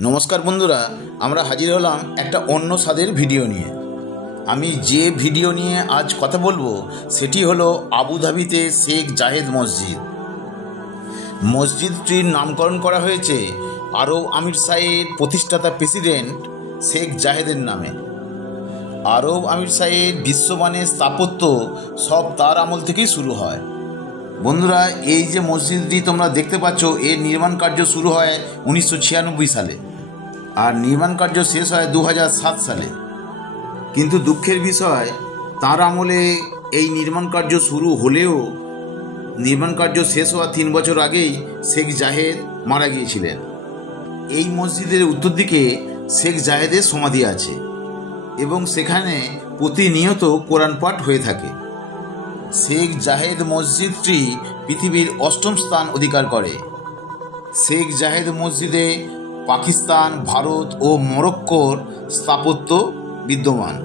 नमस्कार बंधुरा आमरा हाजिर हलाम एक अन्य स्वादेर भिडियो निये। आमी जे भिडियो निये आज कथा बोलबो सेटी हलो आबुधाबीते शेख जाहेद मस्जिद। मस्जिदटिर नामकरण करा हयेछे आरब आमिर शाहेर प्रतिष्ठाता प्रेसिडेंट शेख जाहेदेर नामे। आरब आमिर शाहेर विश्वमाনের स्थापत्य सब तार आमल थेकेई शुरू हय। बंधुरा এই যে মসজিদটি তোমরা দেখতে পাচ্ছ এর নির্মাণ কার্য শুরু হয় 1996 সালে আর নির্মাণ কার্য শেষ হয় 2007 সালে। কিন্তু দুঃখের বিষয় তার আমলে এই নির্মাণ কার্য শুরু হলেও নির্মাণ কার্য শেষ হওয়ার 3 বছর আগেই শেখ জাহেদ মারা গিয়েছিলেন। এই মসজিদের উত্তর দিকে শেখ জাহেদের সমাধি আছে এবং সেখানে প্রতিনিয়ত কোরআন পাঠ হয়ে থাকে। शेख जाहेद मस्जिदटी पृथिवीर 8ম स्थान अधिकार करे। शेख जाहेद मस्जिदे पाकिस्तान, भारत और मरक्कोर स्थापत्य विद्यमान।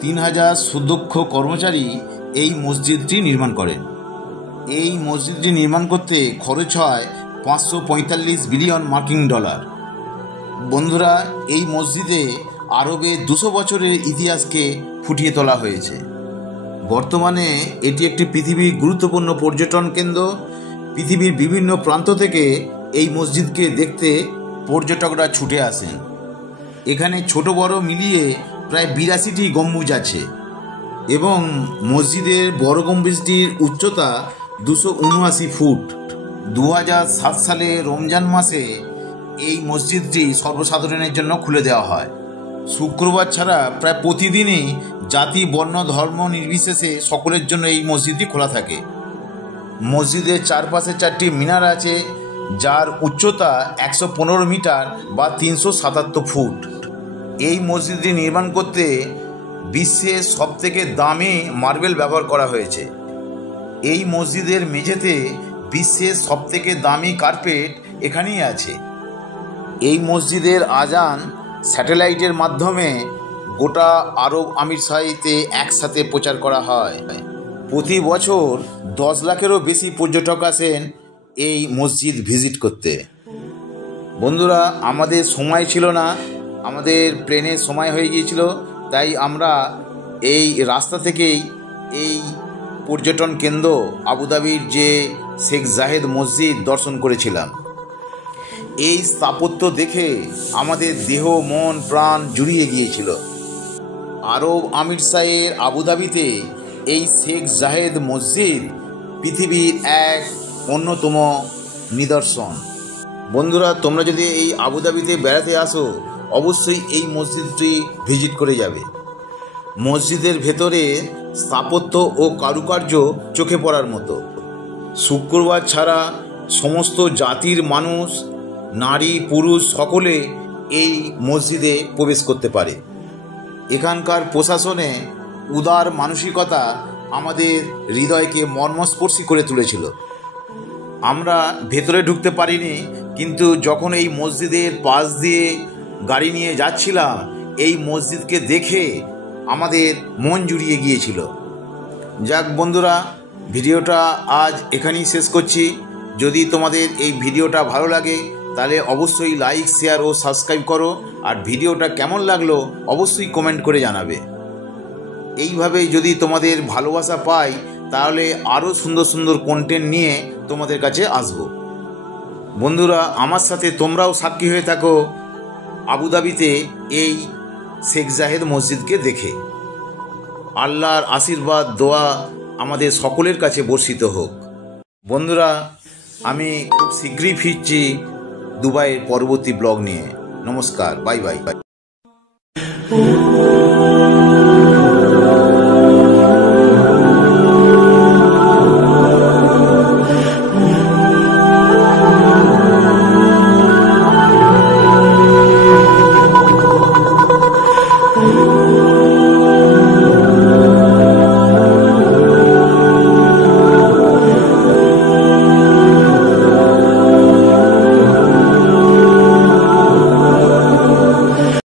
3000 सुदक्ष कर्मचारी এই মসজিদটি নির্মাণ করেন। এই মসজিদটি নির্মাণ করতে খরচ হয় 545 বিলিয়ন মার্কিন ডলার। বন্ধুরা, এই মসজিদে আরবে 200 বছরের ইতিহাসকে ফুটিয়ে তোলা হয়েছে। বর্তমানে এটি একটি পৃথিবীর গুরুত্বপূর্ণ পর্যটন কেন্দ্র। পৃথিবীর বিভিন্ন প্রান্ত থেকে এই মসজিদকে দেখতে পর্যটকরা ছুটে আসেন। এখানে ছোট বড় মিলিয়ে প্রায় 82টি গম্বুজ আছে এবং মসজিদের বড় গম্বুজটির উচ্চতা 279 ফুট। 2007 সালে রমজান মাসে এই মসজিদটি সর্বসাধারণের জন্য খুলে দেওয়া হয়। শুক্রবার ছাড়া প্রায় প্রতিদিনই জাতি, বর্ণ, ধর্ম নির্বিশেষে সকলের জন্য এই মসজিদটি খোলা থাকে। মসজিদের চারপাশে 4টি মিনার আছে যার উচ্চতা 115 মিটার বা 377 ফুট। এই মসজিদটি নির্মাণ করতে বিশ্বের সবথেকে দামি মার্বেল ব্যবহার করা হয়েছে। এই মসজিদের মেঝেতে বিশ্বের সবথেকে দামি কার্পেট এখানেই আছে। এই মসজিদের আজান স্যাটেলাইটের মাধ্যমে গোটা আরব আমির শাহীতে একসাথে প্রচার করা হয়। প্রতি বছর 10 লাখেরও বেশি পর্যটক আসেন এই মসজিদ ভিজিট করতে। বন্ধুরা, আমাদের সময় ছিল না, আমাদের প্লেনের সময় হয়ে গিয়েছিল, তাই আমরা এই রাস্তা থেকেই এই পর্যটন কেন্দ্র আবুধাবির যে শেখ জাহেদ মসজিদ দর্শন করেছিলাম। এই স্থাপত্য দেখে আমাদের দেহ, মন, প্রাণ জুড়িয়ে গিয়েছিল। আরব আমির শাহের আবুধাবিতে এই শেখ জাহেদ মসজিদ পৃথিবীর এক অন্যতম নিদর্শন। বন্ধুরা, তোমরা যদি এই আবুধাবিতে বেড়াতে আসো অবশ্যই এই মসজিদটি ভিজিট করে যাবে। মসজিদের ভেতরে স্থাপত্য ও কারুকার্য চোখে পড়ার মতো। শুক্রবার ছাড়া সমস্ত জাতির মানুষ, নারী, পুরুষ সকলে এই মসজিদে প্রবেশ করতে পারে। এখানকার প্রশাসনে উদার মানসিকতা আমাদের হৃদয়কে মর্মস্পর্শী করে তুলেছিল। আমরা ভেতরে ঢুকতে পারিনি, কিন্তু যখন এই মসজিদের পাশ দিয়ে গাড়ি নিয়ে যাচ্ছিলাম এই মসজিদকে দেখে আমাদের মন জুড়িয়ে গিয়েছিল। যাক বন্ধুরা, ভিডিওটা আজ এখানেই শেষ করছি। যদি তোমাদের এই ভিডিওটা ভালো লাগে তাহলে অবশ্যই লাইক, শেয়ার ও সাবস্ক্রাইব করো। আর ভিডিওটা কেমন লাগলো অবশ্যই কমেন্ট করে জানাবে। এইভাবে যদি তোমাদের ভালোবাসা পাই তাহলে আরও সুন্দর সুন্দর কন্টেন্ট নিয়ে তোমাদের কাছে আসব। বন্ধুরা, আমার সাথে তোমরাও সাক্ষী হয়ে থাকো আবুধাবিতে এই শেখ জাহেদ মসজিদকে দেখে। আল্লাহর আশীর্বাদ, দোয়া আমাদের সকলের কাছে বর্ষিত হোক। বন্ধুরা, আমি খুব শীঘ্রই ফিরছি দুবাইয়ের পরবর্তী ব্লগ নিয়ে। নমস্কার, বাই বাই।